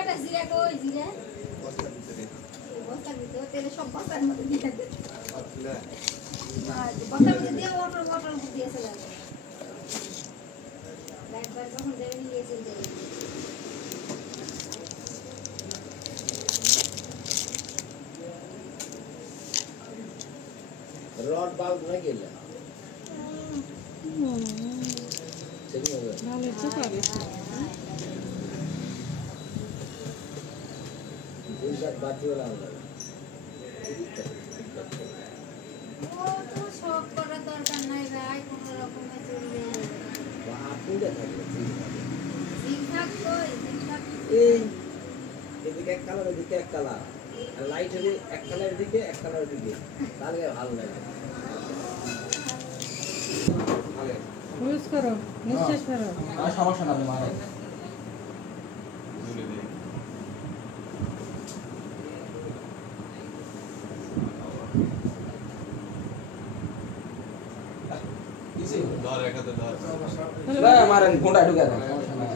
কয়টা জিরা কই জিরা বস্তার ভিতরে তেলে সব বস্তার মধ্যে দিয়ে দে বস্তার মধ্যে দিয়ে ওয়াটার দিয়ে চলে যাবে একবার যখন দেবে নিয়ে চলে যাবে রড বাল্ব না গেলে ভালো তো পাবে দুইটা বাতিও লাগবে ও তো সব করার দরকার নাই ভাই কোন রকমে চলবে বা আপুটা থাকবে ঠিকঠাক কই ঠিকঠাক এই এদিকে এক কালার এদিকে এক কালার আর লাইট হলে এক কালারের দিকে এক কালারের দিকে তাহলে ভালো লাগে ইউজ করো নিঃশ্বাস করো আর সমস্যা না মারা ধর একাতে ধর মারেন ফোনটা ঢুকে দেন সমস্যা নাই